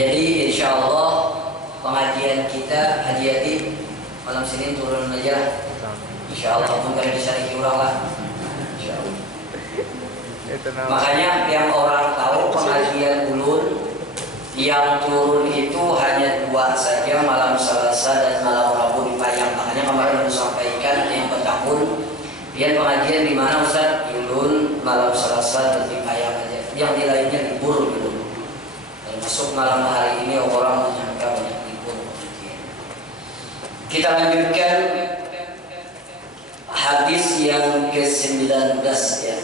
Jadi insya Allah pengajian kita hadiati malam Senin turun aja. Insya Allah mungkin bisa dikurang lah. Insya Allah. Makanya yang orang tahu pengajian ulun yang turun itu hanya 2 saja, malam Selasa dan malam Rabu di Payang. Makanya kemarin sudah sampaikan yang bertahun biar pengajian di mana Ustaz? Ulun malam Selasa dan di Payang aja. Yang di lainnya libur gitu. Masuk malam hari ini orang menyangka banyak libur. Kita lanjutkan hadis yang ke-19 ya.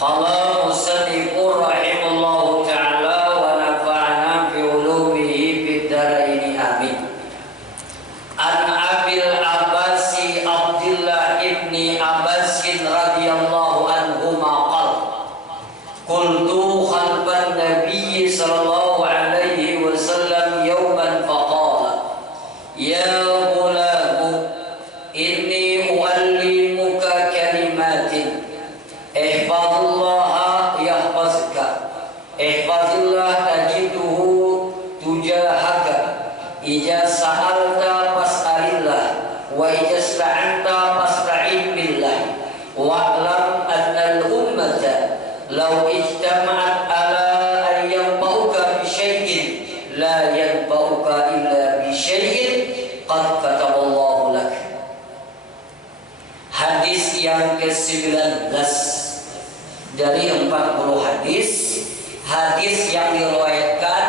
Qala musannifur rahimallahu ta'ala wa nafa'ana bi ulumihi fid dharain amin. An Abil Abbas Abdullah ibni Abbas radhiyallahu anhu maqal qultu khalfan nabiy sallallahu alaihi wasallam yawman faqala ya ghulam inni uallimuka kalimatin ihfazillah yahfazka ihfazillah tajiduhu tujahaka ija sa'alta fas'alillah wa ija sta'anta fasta'in billah wa'lam anna al-ummata law ijtama'at ala an yanfa'uka bi syai'in la yanfa'uka illa bi syai'in qad kataballahu lak. Hadis yang ke-19 dari 40 hadis, hadis yang diriwayatkan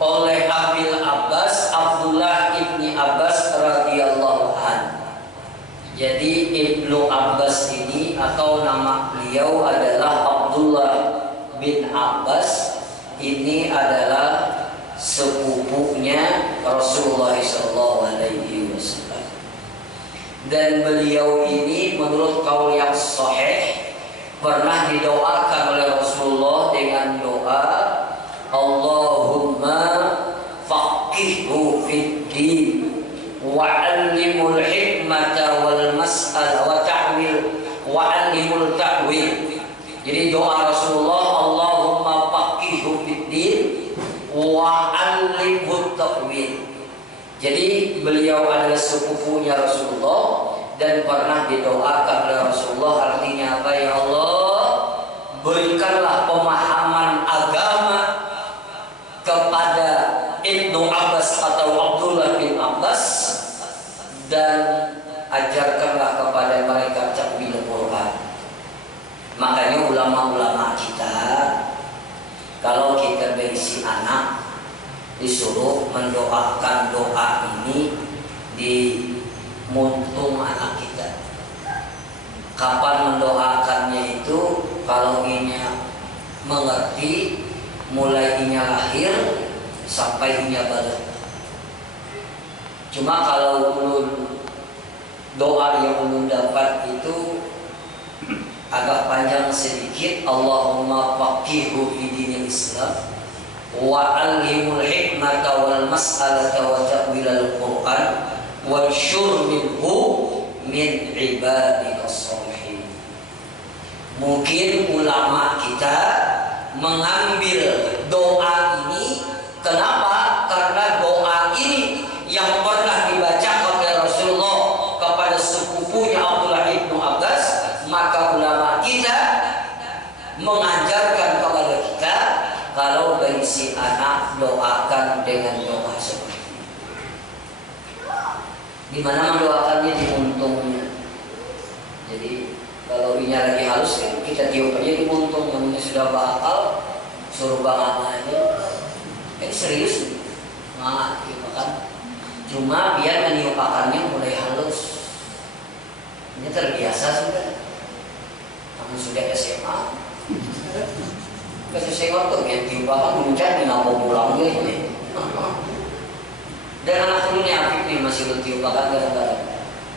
oleh Abil Abbas Abdullah ibni Abbas radhiyallahu an. Jadi Ibnu Abbas ini atau nama beliau adalah Abdullah bin Abbas. Ini adalah sepupunya Rasulullah SAW. Dan beliau ini menurut qaul yang sahih pernah didoakan oleh Rasulullah dengan doa Allahumma faqihhu fid din wa 'allimul hikmata wal mas'ala wa ta'wil wa 'allimul ta'wil. Jadi doa Rasulullah Allahumma faqihhu fid din wa 'allimut ta'wil. Jadi beliau adalah sepupunya Rasulullah dan pernah didoakan oleh Rasulullah. Artinya apa? Ya Allah, berikanlah pemahaman agama kepada Ibnu Abbas atau Abdullah bin Abbas dan ajarkanlah kepada mereka ta'wil Quran. Makanya ulama-ulama kita kalau kita berisi anak disuruh mendoakan doa ini di muntung anak kita. Kapan mendoakannya itu? Kalau inya mengerti, mulai inya lahir sampai inya balik. Cuma kalau ulun doa yang ulun dapat itu agak panjang sedikit. Allahumma faqihhu fi dinil Islam wa 'allimul hikmata wal mas'alata wa ta'wilal Qur'an wa syur minhu min ibadikas shalihin. Mungkin ulama kita mengambil doa ini, kenapa? Karena doa ini yang pernah dibaca oleh Rasulullah kepada sepupunya Abdullah bin Abbas, maka ulama kita mengajarkan kepada kita kalau berisi anak doakan dengan doa seperti ini. Di mana mendoakannya? Di untungnya. Jadi kalau ini lagi halus kan kita tiup aja di untung, namanya sudah bakal suruh bangan aja. Ini serius nggak tiupakan. Cuma biar meniupakannya mulai halus. Ini terbiasa sudah. Kamu sudah SMA. Kasih senggol tuh yang tiupakan muncul di ngapung pulang ini. Dan anak ini aktif nih masih bertiupakan kadang-kadang.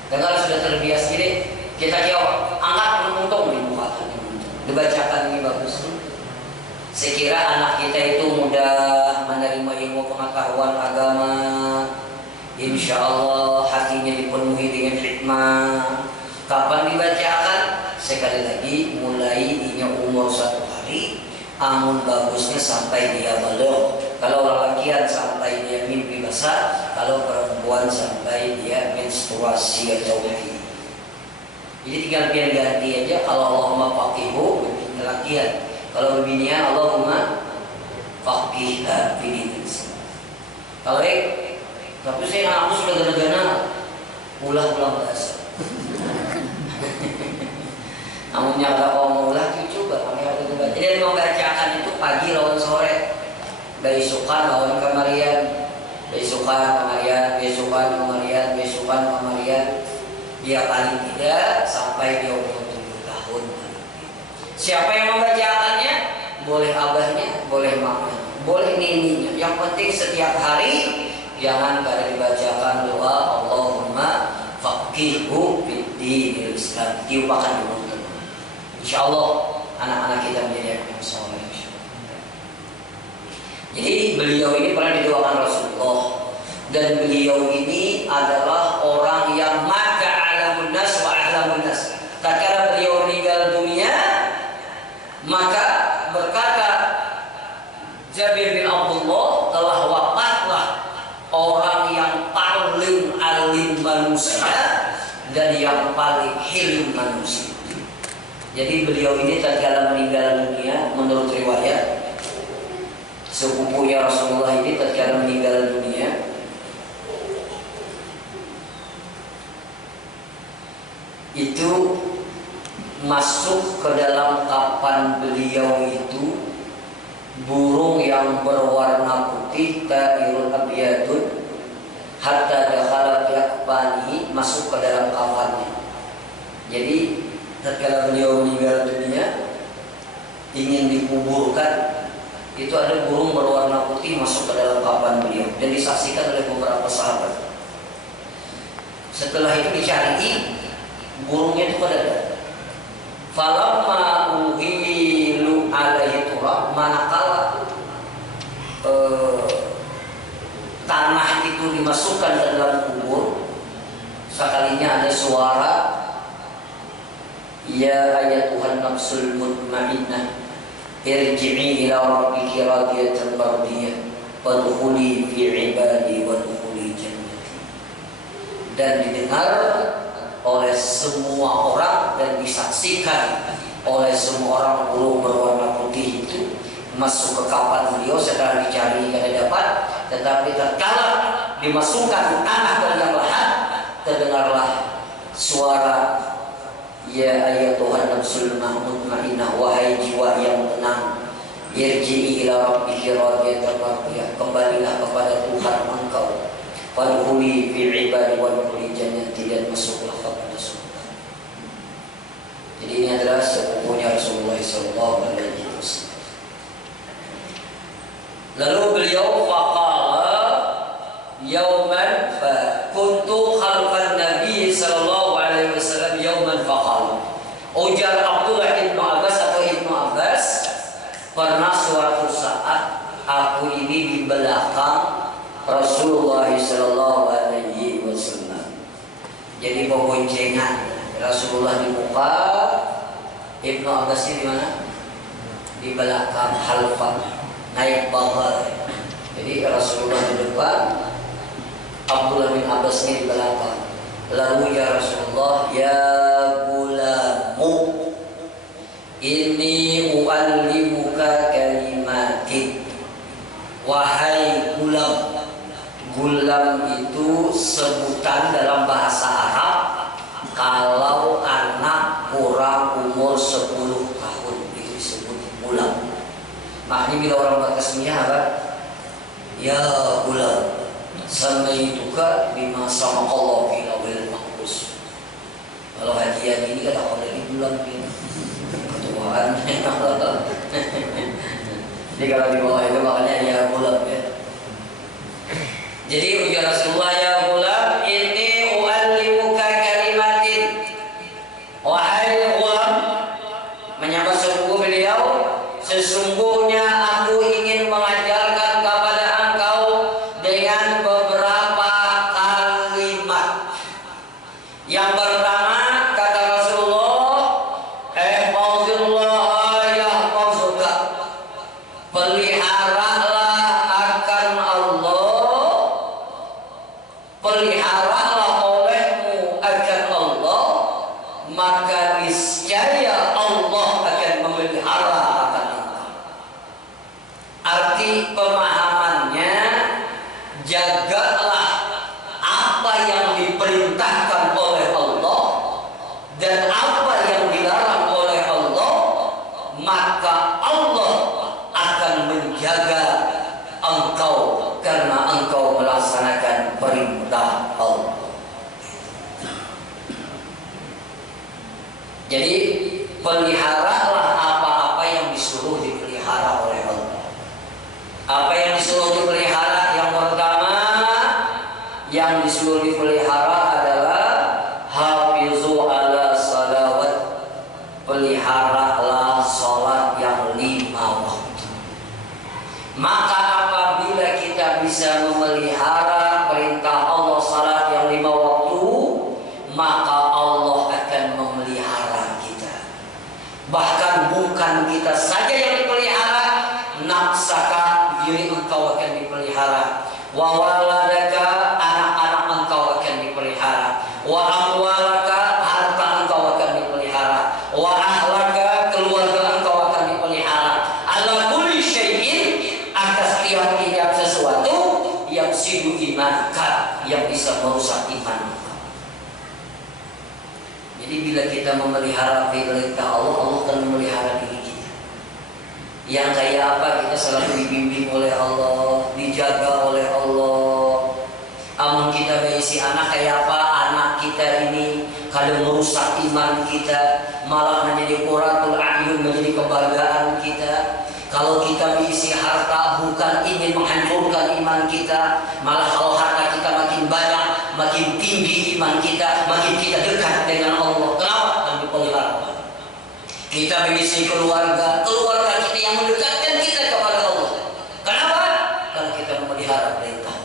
Dan kalau sudah terbiasa ini kita jawab angkat untung di muka dibacakan ini bagus. Saya kira anak kita itu mudah menerima ilmu pengetahuan agama. Insya Allah hatinya dipenuhi dengan hikmah. Kapan dibacakan? Sekali lagi mulai inya umur 1 hari. Amun bagusnya sampai dia balik. Kalau lelakian sampai dia mimpi basah, kalau perempuan sampai dia menstruasi atau haid. Jadi tinggal biar ganti aja. Kalau Allahumma faqihu lelakian, kalau binian Allahumma faqihha fi dinil Islam. Kalau tapi saya anakku sudah gana-gana ulang bahasa. Namun nyata kalau mau ulah coba kami harus coba. Jadi membacakan itu pagi lawan sore. Besukan lawan kemarian, besukan kemarian. Dia paling tidak sampai dia umur 7 tahun. Siapa yang membacakannya? Boleh abahnya, boleh mamanya, boleh nininya. Yang penting setiap hari jangan kada dibacakan doa Allahumma faqihhu fid dinil Islam. Diupakan dulu. Insyaallah anak-anak kita menjadi anak yang saleh. Jadi beliau ini pernah didoakan Rasulullah, dan beliau ini adalah orang yang mata alamun nas wa ahlamun nas. Tatkala beliau meninggal dunia, maka berkata Jabir bin Abdullah, telah wafatlah orang yang paling alim manusia dan yang paling hilm manusia. Jadi beliau ini tatkala meninggal dunia, menurut riwayat sepupunya Rasulullah ini tatkala meninggal dunia, itu masuk ke dalam kapan beliau itu burung yang berwarna putih ta'irun abyadun hatta dakhala fi akbani, masuk ke dalam kafannya. Jadi tatkala beliau meninggal dunia ingin dikuburkan, itu ada burung berwarna putih masuk ke dalam kafan beliau dan disaksikan oleh beberapa sahabat. Setelah itu dicari, burungnya itu pada ada. Falamma uhilu alaihi turab, manakala tanah itu dimasukkan ke dalam kubur, sekalinya ada suara, ya ayatuhan nafsul mutmainnah irji'i ila rabbiki radiyatan mardiyah wadkhuli fi ibadi wadkhuli jannati. Dan didengar oleh semua orang dan disaksikan oleh semua orang burung berwarna putih itu masuk ke kafan beliau. Setelah dicari tidak dapat, tetapi tatkala dimasukkan tanah ke dalam lahan, terdengarlah suara, ya ayatuhan nafsul mutmainnah, wahai jiwa yang tenang, irji'i ila rabbiki radiyatan mardiyah, kembalilah kepada Tuhan engkau, fadkhuli fi ibadi wadkhuli jannati, dan masuklah kepada surga. Jadi ini adalah sepupunya Rasulullah SAW. Lalu beliau faqala yauman fa kuntu khalfan Nabi sallallahu alaihi wasallam yauman faqala. Ujar Abdullah bin Abbas atau Ibnu Abbas, pernah suatu saat aku ini di belakang Rasulullah sallallahu alaihi wasallam. Jadi boncengan Rasulullah di muka, Ibnu Abbas di mana? Di belakang, halfan, naik bawah. Jadi Rasulullah di depan, Abdullah bin Abbas di belakang. Lalu ya Rasulullah, ya gulamu, inni u'allimuka kalimatin. Wahai gulam. Gulam itu sebutan dalam bahasa Arab kalau anak kurang umur 10 tahun, itu disebut gulam. Maknanya bila orang berkesmiah apa? Ya gulam, samaituka bima samaqallahu fi lawhil mahfuz. Kalau hadiah ini kata orang dari gulam gitu. Ketuaan. Jadi kalau di bawah itu makanya ya gulam ya. Jadi ujar Rasulullah, ya gulam, ini u'allimuka kalimatin. Wahai gulam, menyapa sepupu beliau, sesungguhnya aku ingin mengajarkan kepada engkau dengan beberapa kalimat. Yang pertama kata Rasulullah, ihfazillah yahfazuka. Peliharalah Berarti pemahamannya, jagalah apa yang diperintahkan oleh Allah dan apa yang dilarang oleh Allah, maka Allah akan menjaga engkau karena engkau melaksanakan perintah Allah. Jadi peliharalah apa-apa yang disuruh dipelihara oleh Allah. Apa yang disuruh dipelihara? Yang pertama yang disuruh dipelihara adalah hafizu ala salawat. Peliharalah salat yang 5 waktu. Maka apabila kita bisa memelihara perintah Allah salat yang 5 waktu, maka Allah akan memelihara kita. Bahkan bukan kita saja yang dipelihara, nafsaka, diri engkau akan dipelihara. Wa waladaka, anak-anak engkau akan dipelihara. Wa amwalaka, harta engkau akan dipelihara. Wa ahlaka, keluarga engkau akan dipelihara. Ala kulli syai'in, atas tiap-tiap sesuatu yang sidu imanka, yang bisa merusak iman. Jadi bila kita memelihara perintah Allah, Allah akan memelihara diri kita. Yang kayak apa? Kita selalu dibimbing oleh Allah, dijaga oleh Allah. Amun kita berisi anak kayak apa? Anak kita ini kadang merusak iman kita, malah menjadi qurratul a'yun, menjadi kebanggaan kita. Kalau kita berisi harta bukan ingin menghancurkan iman kita, malah kalau harta kita makin banyak, makin tinggi iman kita, makin kita dekat dengan Allah. Kenapa? Dan dipelihara. Kita berisi keluarga kita yang mendekatkan kita kepada Allah. Kenapa? Karena kita memelihara perintah.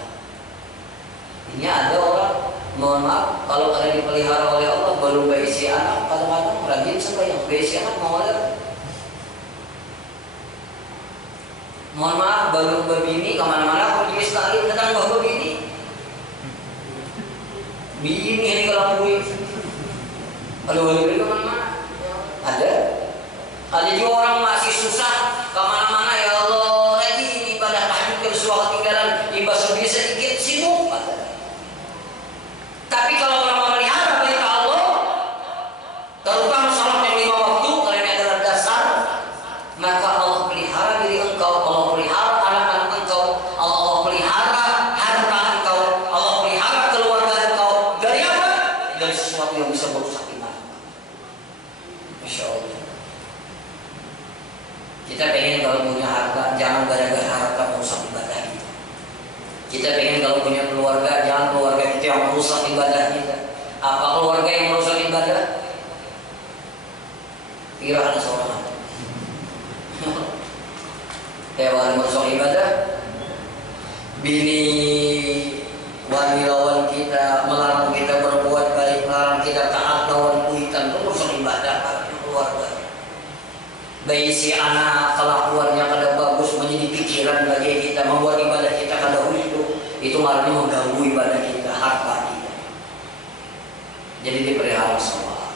Ini ada orang, mohon maaf, kalau ada dipelihara oleh Allah, belum berisi anak, kadang-kadang rajin sembahyang, berisi anak mau ada. Mohon maaf, baru berbini kemana-mana pergi sekali tentang baru berbini. Bini ini kalau bui, kalau berbini kemana-mana ada. Ada juga orang masih susah kemana-mana, ya Allah, lagi ini pada tahajud bersuara ketinggalan, ibadah bisa sedikit sibuk. Tapi kalau orang memelihara perintah Allah, terutama salat yang 5 waktu, karena ini adalah dasar, maka Allah pelihara diri engkau, Allah pelihara anak-anak engkau, Allah pelihara harta engkau, Allah pelihara keluarga engkau. Dari apa? Dari sesuatu yang bisa merusak iman. Masya Allah. Kita pengen kalau punya harta, jangan gara-gara harta merusak ibadah kita. Kita pengen kalau punya keluarga, jangan keluarga kita yang merusak ibadah kita. Apa keluarga yang merusak ibadah? Kira ada seorang hewan merusak ibadah, bini wanita lawan kita, melarang kita berbuat baik, melarang kita taat lawan kuitan, itu merusak ibadah keluarga. Bayi si anak kelakuannya kada bagus, menjadi pikiran bagi kita, membuat ibadah kita kada khusyuk, itu malah mengganggu ibadah kita, harta kita. Jadi dipelihara semua.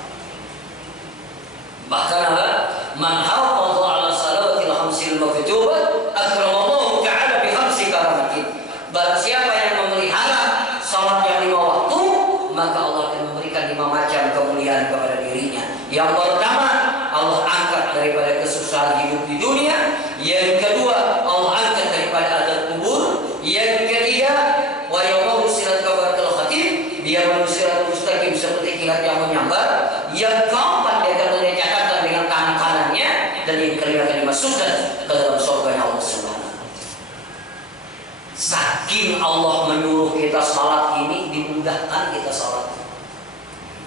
Bahkan ada man hafadha ala salawatil khamsil maktubat akramallahu ta'ala bi khamsi karamatin. Barang siapa yang memelihara salat yang 5 waktu, maka Allah akan memberikan 5 macam kemuliaan kepada dirinya. Yang pertama, Allah angkat daripada kesusahan hidup di dunia. Yang kedua, Allah angkat daripada azab kubur. Yang ketiga, wa yawma usirat kabarul khatib, dia manusia mustaqim seperti kilat yang menyambar. Yang keempat, dia akan dicatatkan dengan tangan kanannya, dan yang kelima akan dimasukkan ke dalam surga Allah Subhanahu. Saking Allah menyuruh kita salat ini, dimudahkan kita salat.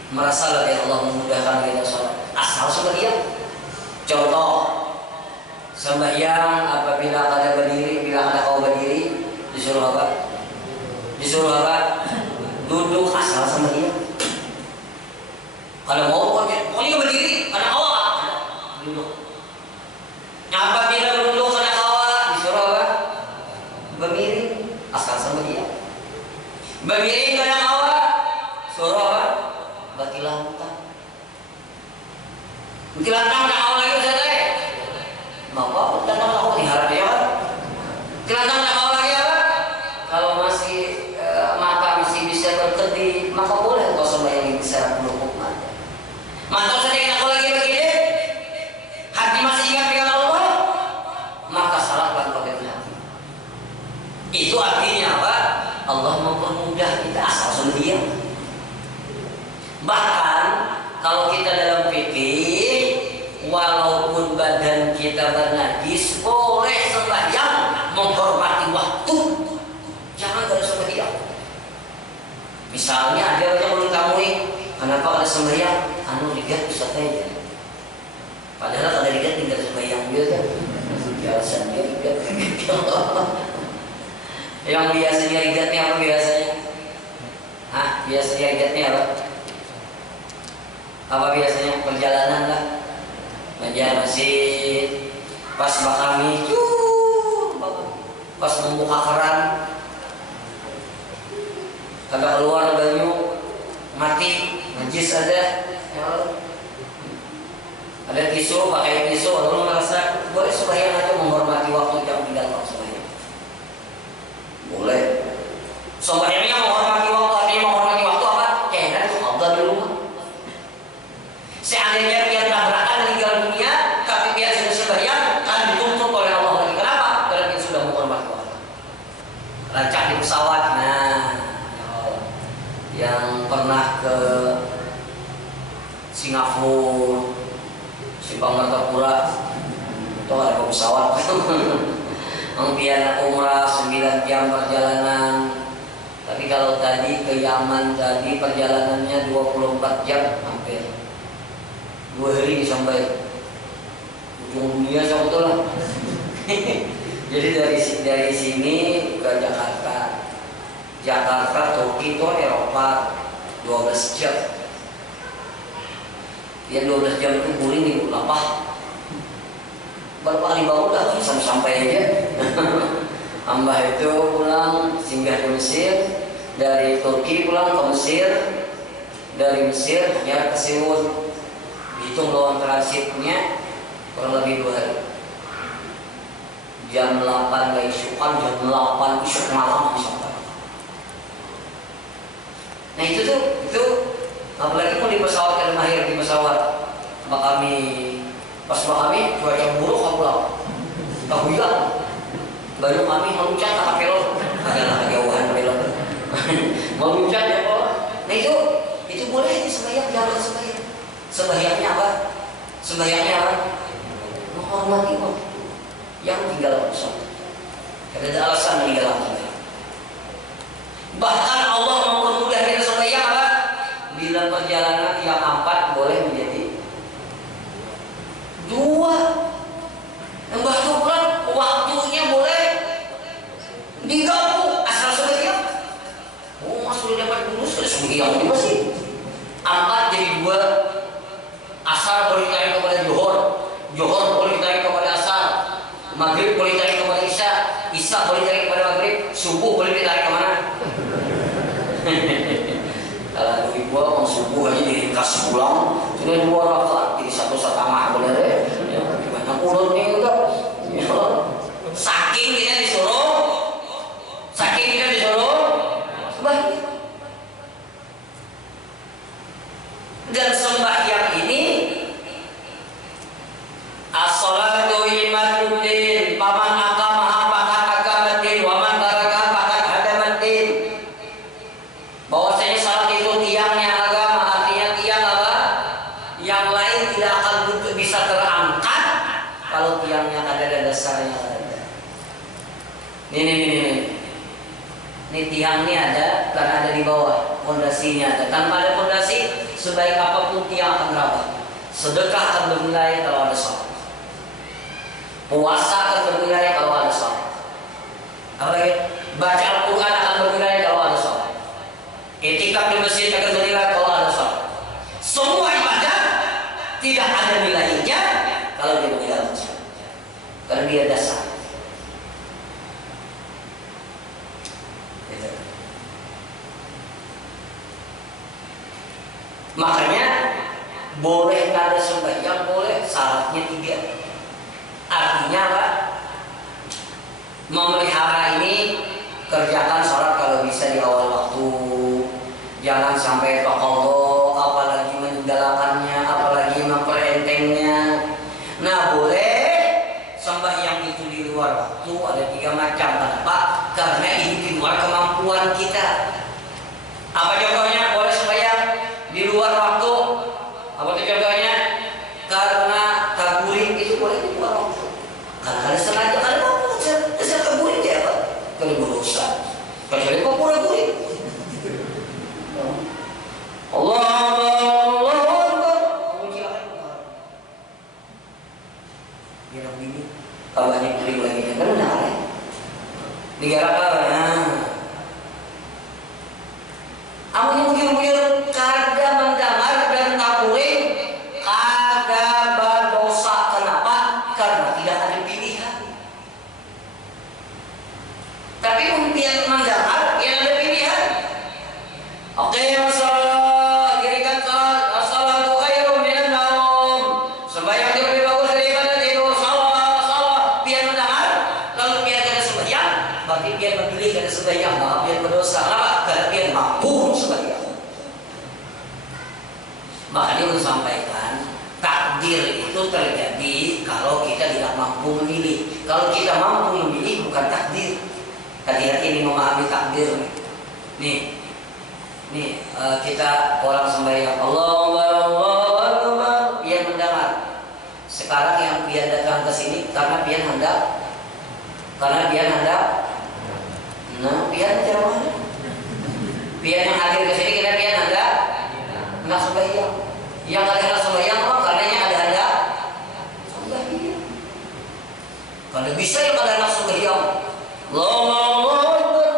Merasalah ya Allah memudahkan kita salat. Asal sembahyang. Contoh, sembahyang apabila ada berdiri, bila ada kau berdiri, disuruh apa? Disuruh apa? Duduk, asal sembahyang. Kalau mau pokoknya berdiri, karena awak duduk. Apabila duduk karena awak, disuruh apa? Berdiri, asal sembahyang. Berdiri karena awak, suruh apa? Bati lantang. Bati lantang karena awak lagi saja. Maka lantang awak diharap ya. Kelihatan kalau lagi apa? Kalau masih mata masih bisa berkedip, maka boleh kau sembahyang secara pelupuk mata. Mata sedang aku lagi begini, hati masih ingat dengan Allah, maka salatlah kau dengan hati. Itu artinya apa? Allah mempermudah kita asal sembahyang. Bahkan kalau kita dalam fikih, walaupun badan kita bernajis, boleh sembahyang menghormati waktu. Jangan ada sembahyang. Misalnya ada yang belum tahu kenapa ada sembahyang? Anu lihat bisa saja. Padahal kalau lihat tinggal sembahyang dia kan. Biasanya lihat. Yang biasanya lihatnya apa biasanya? Hah? Biasanya lihatnya apa? Apa biasanya? Perjalanan lah. Menjalan masjid. Pas bakami, pas membuka keran, agak keluar banyu, mati, najis ada, ada tisu, pakai tisu, lalu merasa boleh sembahyang aja menghormati waktu yang tinggal kalau sembahyang. Boleh. Sembahyangnya menghormati waktu, artinya menghormati waktu apa? Kayaknya itu Allah di rumah. Seandainya dia tabrakan meninggal dunia, tapi dia sudah sembahyang, kan dituntut oleh Allah lagi. Kenapa? Karena dia sudah menghormati waktu. Rancang di pesawat, nah, yang pernah ke Singapura, Simpang Martapura, itu ada pesawat. Impian umrah 9 jam perjalanan. Tapi kalau tadi ke Yaman tadi perjalanannya 24 jam hampir. 2 hari sampai ujung dunia sebetulnya. Jadi dari sini ke Jakarta. Jakarta, Turki itu Eropa 12 jam. Yang 12 jam itu guling di lapah. Baru kali baru dah sampai aja. Hamba itu pulang singgah di Mesir, dari Turki pulang ke Mesir, dari Mesir ya ke Seoul. Hitung lawan transitnya kurang lebih 2 hari. Jam 8 gak isukan, jam 8 isuk malam sampai. Nah itu apalagi mau di pesawat kan mahir di pesawat. Kami pas kami cuaca buruk aku pulang. Tak hujan. Baru kami meluncat ke pelot. Adalah kejauhan pelot. Meluncat ya Pak. Nah itu boleh sembahyang, jangan sembahyang. Sembahyangnya apa? Sembahyangnya apa? Menghormati waktu yang tinggal bersama. Tidak ada alasan meninggalkan sembahyang. Bahkan Allah mempermudah kita sembahyang apa? Bila perjalanan yang 4 boleh menjadi 2. Yang bahkan pulang waktunya boleh digabung asal sembahyang. Oh mas sudah dapat bonus sudah sembahyang juga sih. 4 jadi 2. Asar boleh ditarik kepada Johor, Johor boleh ditarik kepada asar, Maghrib boleh ditarik kepada Isya, Isya boleh ditarik kepada Maghrib, subuh boleh ditarik kemana? Kalau ibu mau subuh aja diringkas pulang, sudah 2 rakaat, jadi 1 setengah boleh deh. Ya, gimana ulurnya enggak? Ya. Saking kita disuruh, sembahyang. Dan sembahyang ini as-shalatu imaduddin, paman aqamaha faqad aqamaddin wa man tarakaha faqad hadamaddin. Bahwasanya salat itu tiangnya agama, artinya tiang apa? Yang lain tidak akan bisa terangkat kalau tiangnya ada dasarnya ada. Ini tiang ini ada karena ada di bawah, fondasinya ada. Tanpa ada fondasi, sebaik apapun tiang akan rapat. Sedekah akan bernilai kalau ada salat. Puasa akan bernilai kalau ada salat. Apalagi baca Al-Quran akan bernilai kalau ada salat. Etikaf di masjid akan bernilai kalau ada salat. Semua ibadah tidak ada nilainya kalau dia meninggalkan salat. Karena dia dasar. Makanya boleh ada sembahyang, boleh, syaratnya 3. Artinya apa? Memelihara ini kerjakan sholat kalau bisa di awal waktu, jangan sampai taqadho, apalagi meninggalkannya, apalagi memperentengnya. Nah, boleh sembahyang itu di luar waktu, ada 3 macam. Kenapa? Karena ini di luar kemampuan kita. Apa contohnya? Boleh sembahyang di luar waktu. Apa itu contohnya? Karena taburin itu boleh di luar waktu. Karena sengaja, karena mau dasar taburin ya Pak. Kalau berusaha, kecuali kok pura-pura. Allah biar begini, kabarnya kering lagi kan benar ya. Digarap apa? Amun buyur-buyur kada mendamar dan taburing, kada berdosa. Kenapa? Karena tidak ada pilihan. Tapi mungkin mendamar yang ada pilihan. Oke, masalah dirikan salat, as-salatu khairum minan naum. Sembahyang itu lebih bagus daripada tidur. Salah. Biar mendamar, lalu biar kada sembahyang, berarti biar memilih kada sembahyang, biar berdosa. Kenapa? Karena biar mampu sembahyang. Makanya saya sampaikan, takdir itu terjadi kalau kita tidak mampu memilih. Kalau kita mampu memilih, bukan takdir. Hati-hati ini memahami takdir. Nih, kita orang sembahyang Allahu Akbar, biar mendengar. Sekarang yang biar datang ke sini karena biar hendak, nah biar ceramah. Biar yang hadir ke sini kita biar hendak sembahyang. Yang ada sembahyang karena ada sembahyang. Kalau bisa yang ada sembahyang, Allahu Akbar.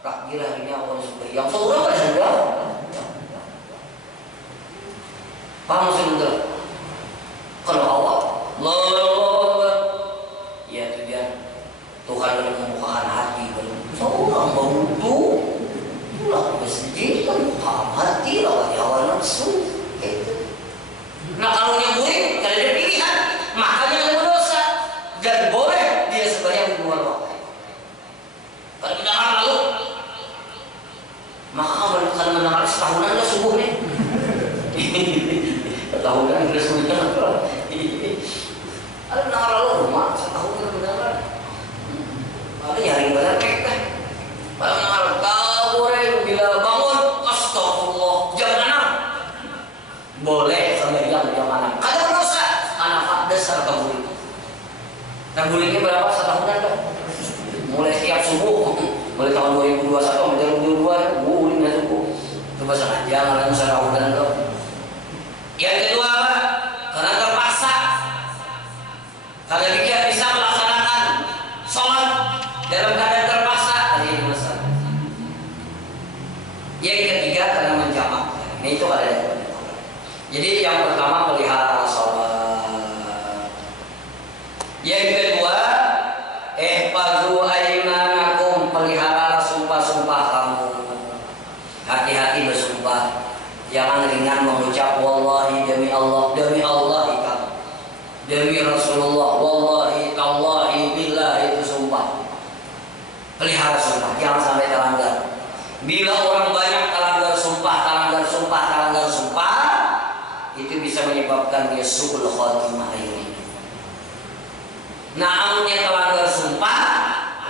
Takdir harinya orang sembahyang, seorang ada hendak. Paham maksudnya? Kalau awal, Allahu Akbar, ya itu dia Tuhan yang membukakan hati. Seorang bantu pulang ke masjid, paham hati lawan hawa nafsu. Nah kalau nyaburin, kalau ada pilihan, makanya ada dosa. Dan boleh dia sembahyang di luar waktu. Kalau mendengar lalu, maka kalau mendengar setahunan lah subuh nih. Setahunan udah subuhnya. Kalau mendengar lalu rumah setahunan mendengar. Ada jaring benar mereka. Kalau mendengar kaburin bila bangun, astagfirullah jam 6. Boleh sembahyang jam 6. Kada berdosa. Anak dasar kaburin. Kaburinnya berapa setahunan dah? Mulai setiap subuh, mulai tahun 2021 sampai 2022, bulan dah subuh. Coba sengaja ngalamin sarahudan tuh. Yang kedua apa? Karena terpaksa. Karena dia bisa melaksanakan sholat dalam keadaan terpaksa. Ini masalah. Yang ketiga karena menjamak. Ini itu ada yang berbeda. Jadi yang pertama pelihara sholat. Yang kedua, ihfazu aymanakum, pelihara sumpah-sumpah kamu. Hati-hati bersumpah. Jangan ringan mengucap wallahi demi Allah kamu. Demi Rasulullah, wallahi, tallahi, billahi, itu sumpah. Pelihara sumpah, jangan sampai terlanggar. Bila orang banyak terlanggar sumpah, itu bisa menyebabkan dia su'ul khatimah ini. Nah, amunnya terlanggar sumpah,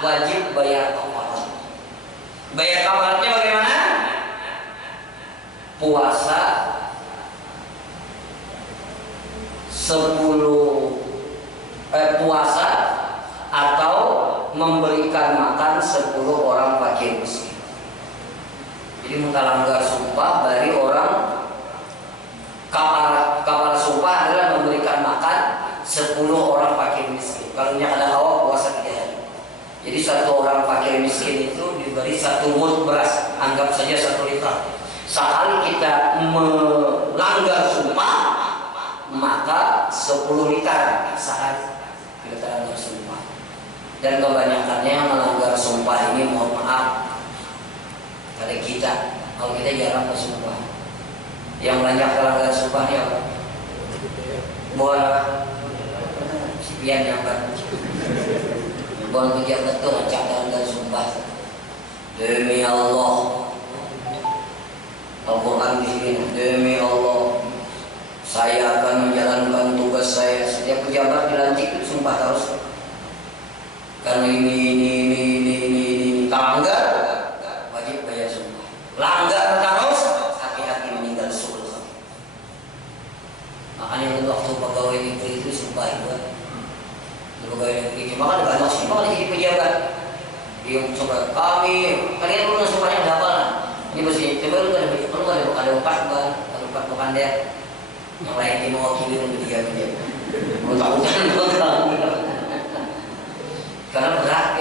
wajib bayar kafarat. Bayar kafaratnya bagaimana? Puasa 10 puasa atau memberikan makan 10 orang fakir miskin. Jadi melanggar sumpah dari orang kafarat sumpah adalah memberikan makan 10 orang fakir miskin. Kalau ada awal puasa 3 hari. Jadi 1 orang fakir miskin itu diberi 1 mud beras, anggap saja 1 liter. Sekali kita melanggar sumpah, maka 10 liter sehari kita melanggar sumpah. Dan kebanyakannya yang melanggar sumpah ini, mohon maaf, pada kita, kalau kita jarang bersumpah. Yang banyak melanggar sumpahnya apa? Buat Sipian yang kan. Bon pejabat tuh rancang dan sumpah. Demi Allah, Al-Quran di sini. Demi Allah, saya akan menjalankan tugas saya. Setiap pejabat dilantik itu sumpah terus. Karena ini langgar, wajib bayar sumpah. Langgar terus, hati-hati meninggal suul. Makanya waktu pegawai negeri itu sumpah itu. Pegawai negeri, maka ada banyak sumpah lagi di pejabat. Dia sumpah kami, kalian pernah sumpahnya berapa? Ini mesti, coba lu ada empat bukan dia. Yang lain dia mewakili untuk dia. Mau tahu karena berat,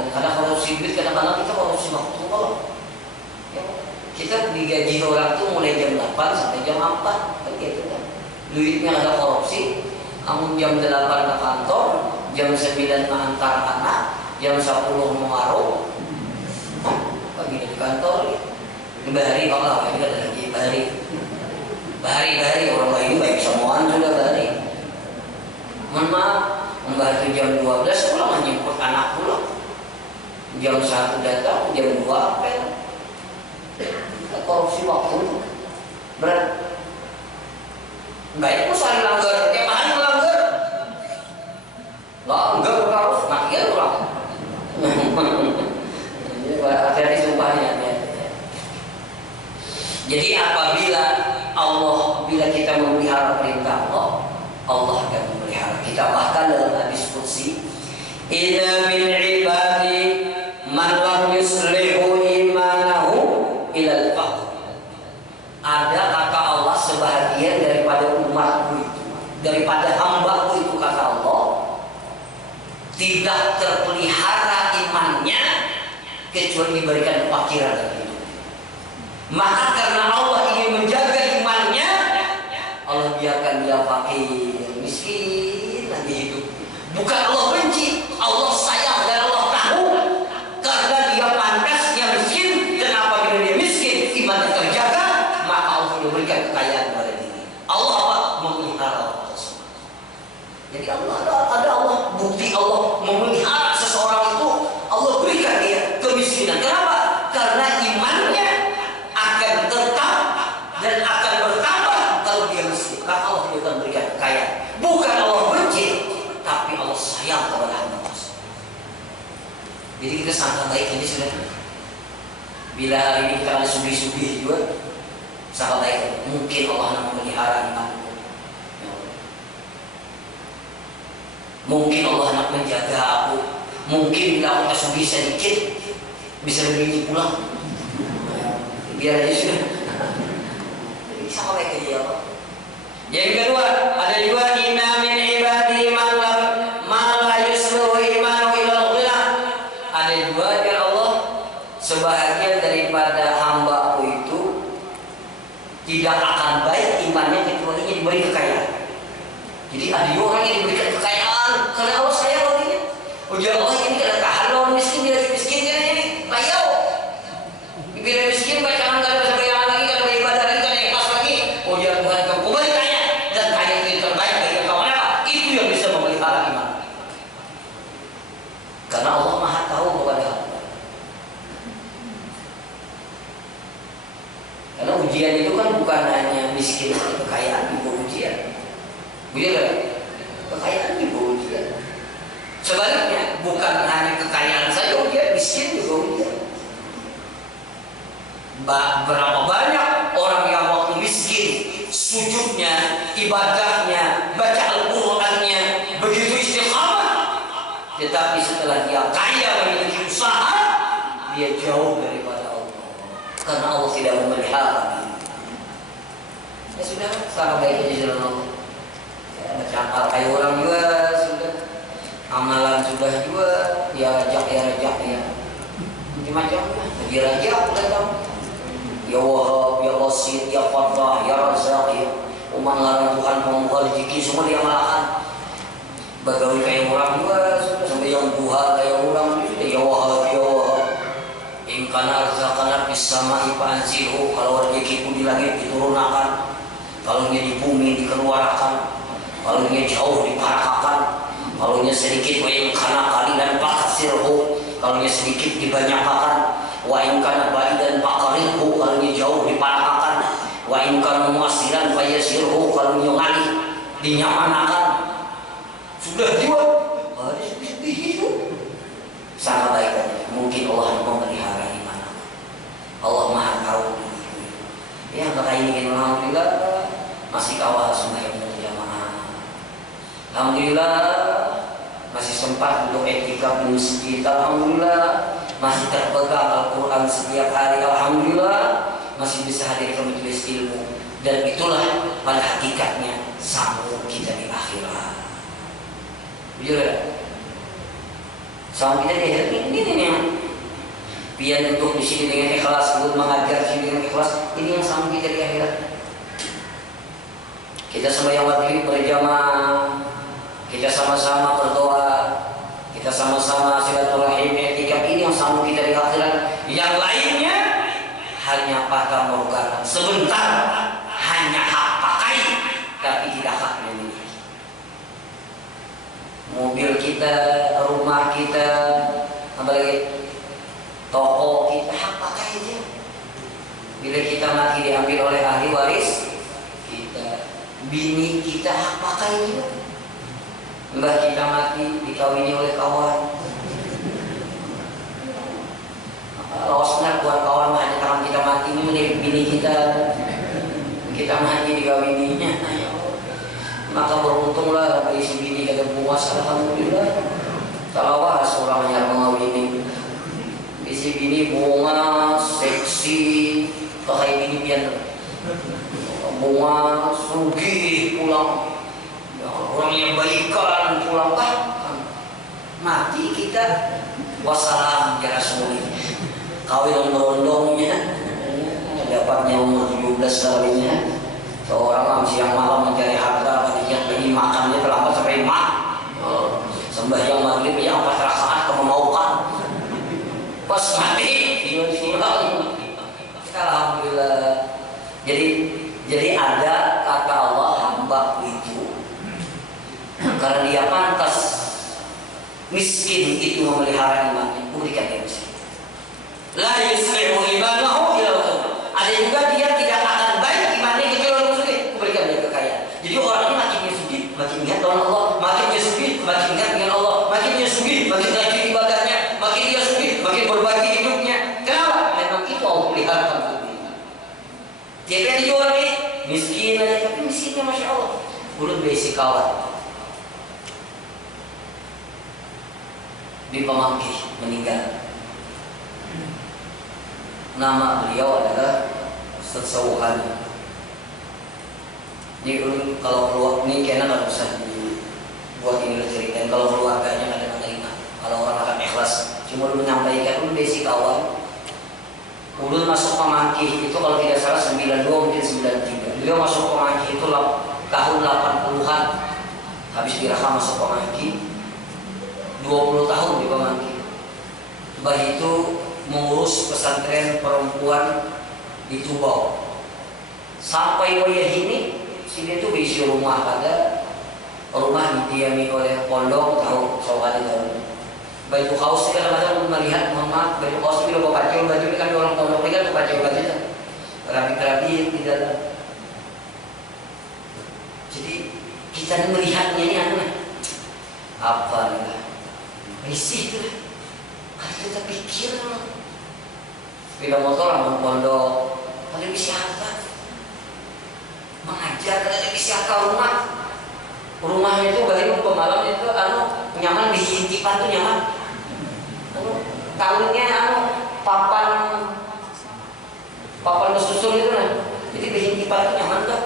dan kadang korupsi duit, kadang-kadang kita korupsi waktu kalau kita digaji orang tuh mulai jam 8 sampai jam 4 kan gitu kan. Duitnya ada korupsi, kamu jam 8 ke kantor, jam 9 mengantar anak, jam 10 mengarung, pagi di kantor, bahari apa ini ada lagi bahari orang lain baik semuaan sudah bahari. Mohon maaf, membantu jam 12 pulang menjemput anak pulang, jam 1 datang, jam 2 apel. Korupsi waktu berat. Baik pun saling langgar, tiap hari langgar. Langgar harus makin pulang. Hati-hati sumpahnya. Jadi apabila bila kita memelihara perintah Allah, Allah akan memelihara kita. Bahkan dalam hadis qudsi, inna min ibadi man lam yuslihu imanahu ilal faqr. Ada kata Allah sebahagian daripada umatku itu, daripada hambaku itu kata Allah, tidak terpelihara imannya kecuali diberikan kefakiran dari hidup. Maka karena Allah ingin menjaga imannya, Allah biarkan dia fakir, miskin lagi hidup. Bukan Allah benci, Allah sayang dan Allah tahu karena dia pantasnya miskin. Kenapa dia miskin? Imannya terjaga, maka Allah memberikan kekayaan kepada diri. Allah apa? Memelihara Allah. Jadi ada Allah, bukti Allah memelihara seseorang itu, Allah berikan dia kemiskinan. Kenapa? Karena imannya akan tetap dan akan bertambah kalau dia miskin. Maka Allah juga akan berikan kekayaan. Bukan Allah benci, tapi Allah sayang kepada hamba. Jadi kita sangka baik ini sudah. Bila hari ini kita ada sugih-sugih juga, sangka baik mungkin Allah akan memelihara iman. Mungkin Allah akan menjaga aku. Mungkin bila aku sugih sedikit bisa beli pulang. Biar aja sudah. Jadi sangka baik dia Allah. Yang kedua, ada juga inna min ibadi man la yusluhu imanu ilal ghilal. Ada juga ya Allah, sebahagian daripada hambaku itu tidak akan baik imannya kecuali diberi kekayaan. Jadi ada orang yang diberikan kekayaan karena Allah sayang orangnya. Ujian Allah ini kada tahan lawan miskin, dia miskin ini payau. Bila miskin bacaan kada bisa bayar lagi, kada beribadah lagi, kada ikhlas lagi. Ujian Tuhan kamu beri kaya dan kaya itu terbaik bagi kamu. Apa? Itu yang bisa memelihara iman. Karena Allah Maha tahu kepada hamba. Karena ujian itu kan bukan hanya miskin, kekayaan juga ujian. Betul? Kekayaan juga ujian. Sebaliknya, bukan hanya kekayaan saja ujian, miskin juga ujian. Berapa banyak orang yang waktu miskin, sujudnya, ibadahnya, baca Al-Qurannya begitu istiqamah, tetapi setelah dia kaya memiliki usaha, dia jauh daripada Allah karena Allah tidak memelihara. Ya sudah, sekarang baik aja jalan Allah. Ya, baca kayak orang juga sudah, amalan sudah juga, ya rajak ya macam-macam, dia rajak datang. Ya Wahab, ya Wasid, ya Fattah, ya Razak, ya Umar larang Tuhan membuka rezeki, semua dia malahan. Bagawi kayak orang juga, sampai yang Tuhan kayak orang juga, ya Wahab, ya Wahab. Ingkana arzakana bisama ipanzihu, kalau rezeki pun di langit diturunkan, kalau dia di bumi dikeluarkan, kalau dia jauh diparakakan, Kalau sedikit wa in kana qalilan fakasirhu, kalau sedikit dibanyakan. Wa in kana ba'idan faqaribhu, kalau jauh dipatahkan. Wa in kana mu'assiran fayasirhu, kalau ngalih dinyamanakan. Sudah jiwa harus itu sangat baik. Mungkin Allah memelihara iman. Allah Maha tahu. Ya maka ini alhamdulillah masih kawal sembahyang berjamaah. Alhamdulillah masih sempat untuk etika di masjid. Alhamdulillah masih terpegang Al-Quran setiap hari. Alhamdulillah masih bisa hadir ke majelis ilmu. Dan itulah pada hakikatnya sambung kita di akhirat. Jujur ya? Sambung kita di akhirat ini nih. Biar untuk di sini dengan ikhlas, untuk mengajar di sini dengan ikhlas, ini yang sambung kita di akhirat. Kita sembahyang maghrib berjamaah, kita sama-sama berdoa, kita sama-sama silaturahim, etika, ini yang sambung kita di akhirat. Yang lainnya hanya fata morgana, sebentar, hanya hak pakai, tapi tidak hak memiliki. Mobil kita, rumah kita, apalagi toko kita, hak pakai aja. Bila kita mati diambil oleh ahli waris kita, bini kita hak pakai juga. Mbah kita mati dikawini oleh kawan. Losnya buat kawan mah tangan kita mati ini menjadi bini kita mati dikawininya. Maka beruntunglah bagi si bini kata puas, alhamdulillah. Kalau seorang yang mengawini isi bini bunga seksi, pakai bini pian bunga sugih pulang, orang yang baikan pulang mati kita wassalam ya Rasulullah. Kawin berondongnya dapatnya umur 17 tahunnya. Seorang siang malam mencari harta, ketika lagi makannya terlambat sampai sembahyang maghrib ya 4 rakaat kemaukan. Pas mati dia surau. Alhamdulillah. Jadi ada kata Allah hamba itu karena dia pantas miskin itu memelihara imannya, berikan dia miskin. La yusri'u imanahu ila Allah. Ada juga dia tidak akan baik imannya kecuali Allah sendiri, berikan dia kekayaan. Jadi orang ini makin nyusudi, makin ingat dengan Allah, makin nyusudi, makin ingat dengan Allah, makin nyusudi, makin rajin ibadahnya, makin dia sudi, makin berbagi hidupnya. Kenapa? Memang itu Allah pelihara hidupnya. Siapa yang dijual nih? Miskin aja, tapi miskinnya masya Allah. Udah besi kawan di Pemangkih meninggal. Nama beliau adalah Ustaz Sawuhan. Ini kalau keluar ini kayaknya nggak usah dibuat ini ceritain. Kalau keluarganya nggak ada menerima, kalau orang akan ikhlas, cuma dulu menyampaikan dulu basic awal. Ulun masuk Pemangkih itu kalau tidak salah 92 mungkin 93. Beliau masuk Pemangkih itu tahun 80-an. Habis diraham masuk Pemangkih 20 tahun di Pemangkih. Bah itu mengurus pesantren perempuan di Tubau. Sampai wayah ini sini itu berisi rumah, ada rumah didiami oleh pondok tahu soalnya tahu. Baju kaos kadang-kadang melihat mama baju kaos itu bawa baju kan orang pondok ini kan baju rapi-rapi di dalam. Jadi kita ini melihatnya ini apa nih? Risih tuh. Kalau kita pikir sepeda motor aman pondok, kalian bisa apa? Mengajar kalian bisa apa rumahnya itu balik pemalam itu nyaman di hintipan tuh nyaman. Kalungnya papan susun itu nah. Jadi di hintipan itu nyaman tuh.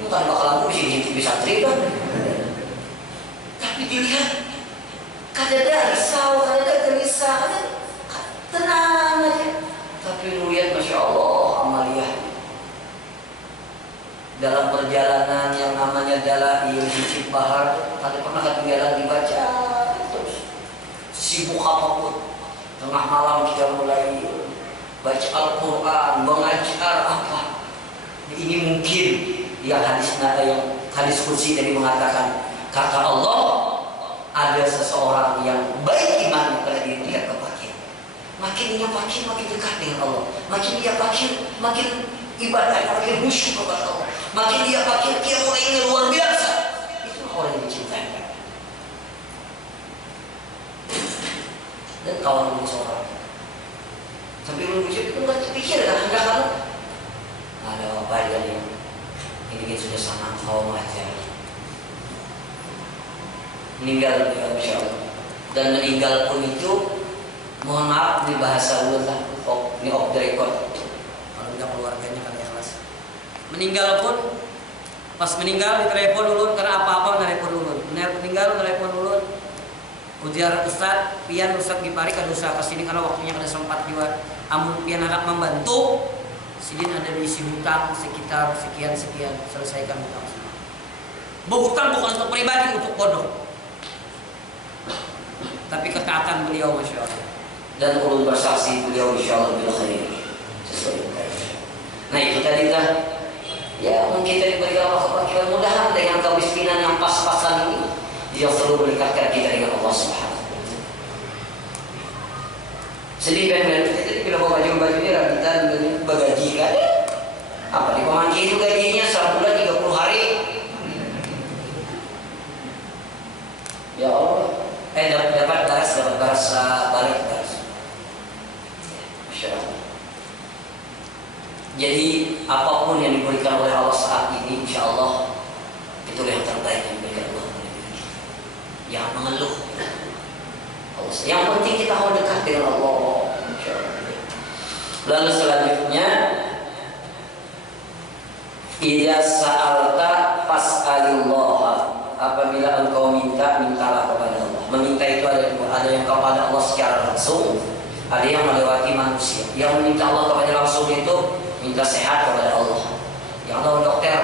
Ini kan bakal lampu bisa dihintip bisa santri tuh. Tapi dilihat kadang risau, kadang gelisah, kadang tenang aja. Tapi lu lihat masya Allah amaliyah dalam perjalanan yang namanya Dalail Hizib Bahar, ada pernah ketinggalan dibaca terus sibuk apapun, tengah malam kita mulai baca Al-Quran, mengajar apa. Ini mungkin yang hadis kursi tadi mengatakan kata Allah, ada seseorang yang baik imannya karena dia tidak kepakir. Makin dia fakir makin dekat dengan Allah. Makin dia fakir makin ibadahnya makin khusyuk kepada Allah. Makin dia fakir dia mulai luar biasa. Itu orang yang dicintai. Dan kawan seorang sampai belum bisa itu nggak terpikir kan ada apa dia ini kan sudah sangat kaum aja meninggal insya Allah. Dan meninggal pun itu mohon maaf di bahasa ulun lah, ini off the record kalau udah keluarganya kan ikhlas. Meninggal pun pas meninggal ditelepon ulun karena apa-apa telepon ulun meninggal telepon ulun ujar Ustaz, pian Ustaz Gipari kada usah kesini karena waktunya kada sempat juga. Amun pian hendak membantu, sidin ada diisi hutang sekitar sekian selesaikan hutang semua. Berhutang bukan untuk pribadi, untuk bodoh. Tapi ketaatan beliau masya Allah. Dan ulun bersaksi beliau insya Allah bil khair. Nah itu tadi kan. Ya mungkin kita diberikan Allah kebahagiaan, mudahan dengan kemiskinan yang pas-pasan ini dia selalu mendekatkan kita dengan Allah Subhanahu wa taala. Sedih kan kita bila bawa baju ini kita bagaji kan? Apa di pemangki itu gajinya sebulan 30 hari. Ya Allah, dapat baras balik. Masya Allah. Jadi apapun yang diberikan oleh Allah saat ini, insya Allah itulah yang terbaik yang diberikan Allah. Yang mengeluh. Yang penting kita mau dekat dengan Allah. Lalu selanjutnya, idza sa'alta fas'alillah. Apabila engkau minta, mintalah kepada Allah. Meminta itu ada dua, ada yang kepada Allah secara langsung, ada yang melewati manusia. Yang meminta Allah kepada langsung itu minta sehat kepada Allah. Yang tahu dokter,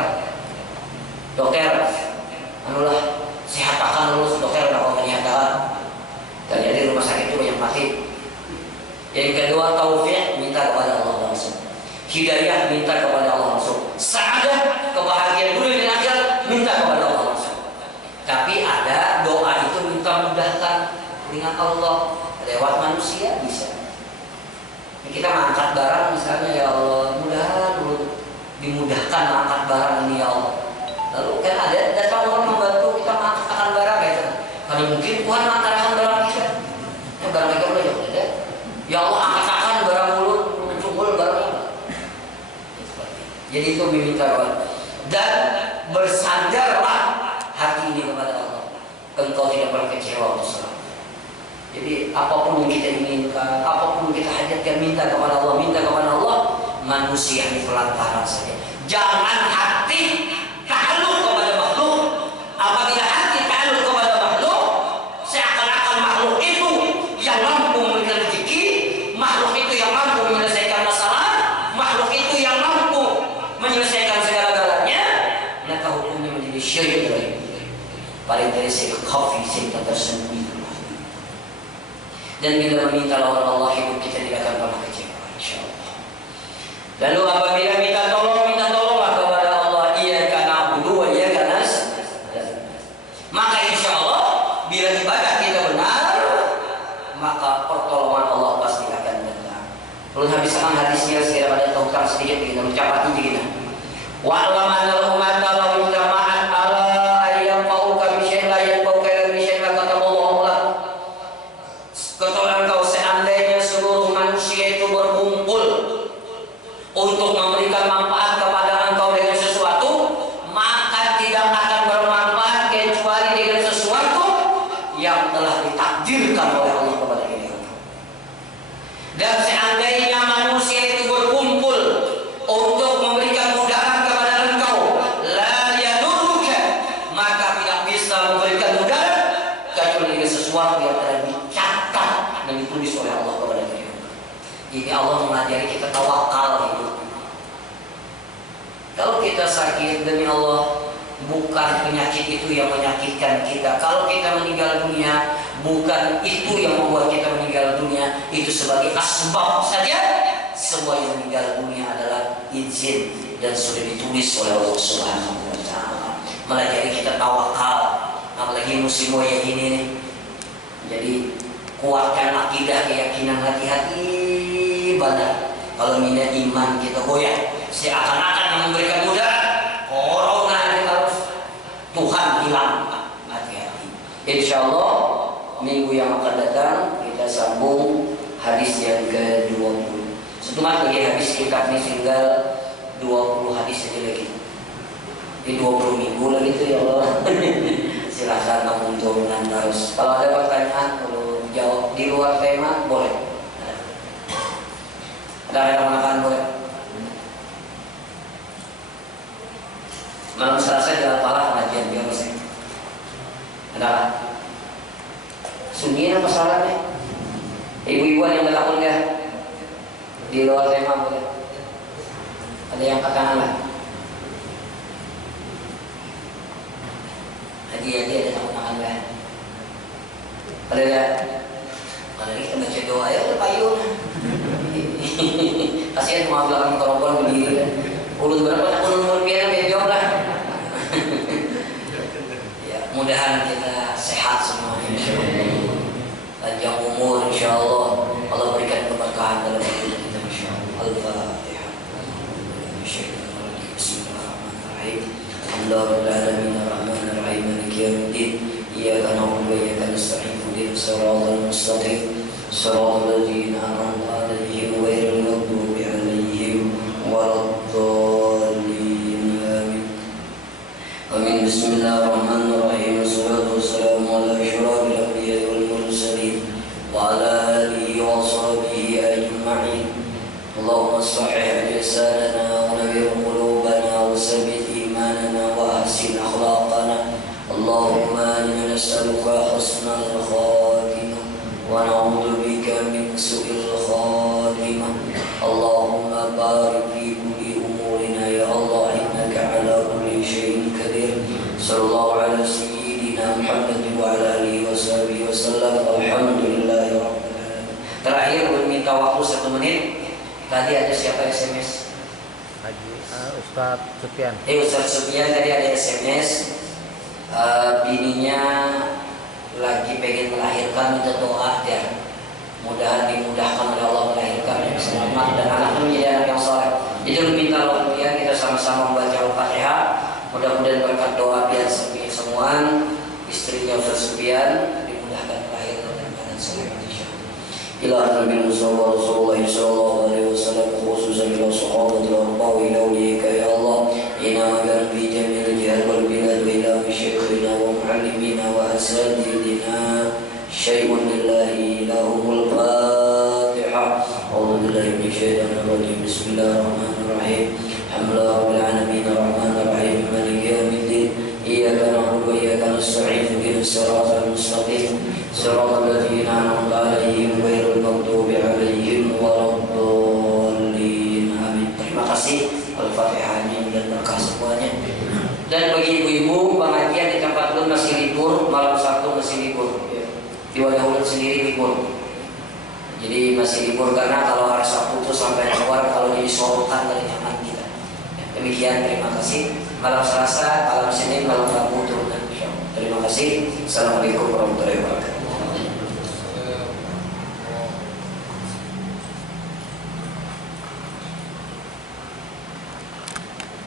anulah sehat akan lulus dokter udah mau menyatakan. Terjadi rumah sakit itu banyak mati. Yang kedua taufik minta kepada Allah langsung. Hidayah minta kepada Allah langsung. Sa'adah kebahagiaan dunia dan akhirat minta kepada Allah langsung. Tapi ada doa itu minta mudahkan dengan Allah lewat manusia bisa. Kita mengangkat barang misalnya ya Allah mudah dimudahkan mengangkat barang ini ya Allah. Lalu kan ada datang orang membantu kita mengangkatkan barang gitu. Karena mungkin Tuhan mengangkatkan barang kita. Ya barang kita udah jauh ada. Ya Allah angkatkan barang mulut mencungkul barang. Jadi itu meminta doa. Dan bersandarlah hati ini kepada Allah. Engkau tidak pernah kecewa untuk. Jadi apapun yang kita inginkan, apapun yang kita hajatkan, minta kepada Allah, manusia ini pelantaran saja. Jangan hati ta'alluq kepada makhluk. Apabila hati ta'alluq kepada makhluk, seakan-akan makhluk itu yang mampu memberikan rezeki, makhluk itu yang mampu menyelesaikan masalah, makhluk itu yang mampu menyelesaikan segala-galanya, maka hukumnya menjadi syirik. Paling dari segi khafi, segi tersembunyi. Dan bila meminta lawan Allah hidup kita tidak akan pernah kecewa insyaallah. Lalu apabila minta tolonglah kepada Allah, iyyaka na'budu wa iyyaka nasta'in. Maka insyaallah bila ibadah kita benar, maka pertolongan Allah pasti akan datang. Perlu habiskan hadisnya sekira pada tahu sedikit kita mencapai begini. Wa'lam anal ummata law jama'at ala ayyafauka bi syai'in la yanfauka illa bi syai'in kataballahu lak. Ketahuilah engkau seandainya seluruh manusia itu berkumpul untuk memberikan manfaat kepada engkau dengan sesuatu, maka tidak akan bermanfaat kecuali dengan sesuatu yang telah ditakdirkan oleh Allah kepada diri engkau. Dan seandainya manusia itu berkumpul untuk memberikan mudarat kepada engkau, la yadurruka, maka tidak bisa memberikan mudarat kecuali dengan sesuatu yang telah dicatat dan ditulis oleh Allah kepada diri. Ini Allah mengajari kita tawakal hidup. Kalau kita sakit demi Allah, bukan penyakit itu yang menyakitkan kita. Kalau kita meninggal dunia, bukan itu yang membuat kita meninggal dunia. Itu sebagai asbab saja. Semua yang meninggal dunia adalah izin dan sudah ditulis oleh Allah Subhanahu wa taala. Melajari kita tawakal. Apalagi musim yang ini nih. Jadi kuatkan akidah, keyakinan, hati-hati benar. Kalau minat iman kita goyah, seakan-akan yang memberikan mudahan corona ini harus Tuhan hilang. Hati-hati. Insya Allah minggu yang akan datang kita sambung hadis yang ke-20. Setengah lagi habis kitab ini tinggal 20 hadis saja lagi. Di 20 minggu lagi itu ya Allah. Silahkan kamu turunan terus. Kalau ada pertanyaan, kalau jawab di luar tema boleh. Ada yang makan boleh. Malam Selasa jangan kalah pengajian biar selesai. Ada sunyi apa salahnya? Ibu-ibu yang berlakon ya di luar tema boleh. Ada yang katakan lah. Haji ada takut makan lah. Ada ini kita baca doa ya udah payung. Kasihan mau belakang korban berdiri kan. Ulun berapa tak ulun biar jawab lah. Ya, mudahan kita sehat semua insyaallah. Panjang umur insyaallah. Allah berikan keberkahan dalam hidup kita insyaallah. Al-Fatihah. Bismillahirrahmanirrahim. Alhamdulillahirabbil alamin arrahmanir rahim maliki yaumiddin. Iyyaka na'budu wa iyyaka nasta'in ihdinas siratal mustaqim. صراط الذين أنعمت عليهم غير المغضوب عليهم ولا الضالين آمين. آمين. بسم الله الرحمن الرحيم. والصلاة والسلام على أشرف الأنبياء والمرسلين وعلى آله وصحبه أجمعين. اللهم صحح أجسادنا ونبر قلوبنا وثبت إيماننا وأحسن أخلاقنا. اللهم إنا نسألك حسن الخاتمة ونعوذ بك من سوء الخاتمة. اللهم بارك في كل أمورنا يا الله إنك على كل شيء قدير. صلى الله على سيدنا محمد وعلى آله وصحبه وسلم. Alhamdulillah rabbil alamin. Terakhir meminta waktu 1 menit. Tadi ada siapa SMS? Ustadz Supian. Ustadz Supian tadi ada SMS. Bininya lagi pengen melahirkan, minta doa ya. Mudahan dimudahkan oleh Allah melahirkan yang selamat dan anaknya menjadi anak yang saleh. Jadi minta doa ya, kita sama-sama membaca Al-Fatihah. Mudah-mudahan berkat doa biar semua istrinya Ustaz Supian dimudahkan melahirkan dan keadaan saleh insyaallah. Ila Nabi Muhammad Rasulullah sallallahu alaihi wasallam khususan ila sahabat wa ila ulika ya Allah ina magan bi jamil jihad wal bilad wa ila syekhina wa muallimina wa asatidina syai'un lillahi lahumul fatihah. A'udzu billahi minasyaitonir rajim. Bismillahirrahmanirrahim. Alhamdulillahirabbil alamin arrahmanir rahim maliki yaumiddin. Iyyaka na'budu wa iyyaka nasta'in ihdinas siratal mustaqim siratal ladzina an'amta 'alaihim ghairil maghdubi 'alaihim waladdallin. Amin. Terima kasih. Al-Fatihah ini dan berkah semuanya. Dan bagi ibu-ibu pengajian di tempat pun masih libur, malam Sabtu masih libur. Di Wadahulun sendiri libur. Jadi masih libur karena kalau hari Sabtu itu sampai keluar kalau disorotan dari nyaman kita. Demikian, terima kasih. Malam Selasa, malam Senin, malam Rabu turunan. Terima kasih. Assalamualaikum warahmatullahi wabarakatuh.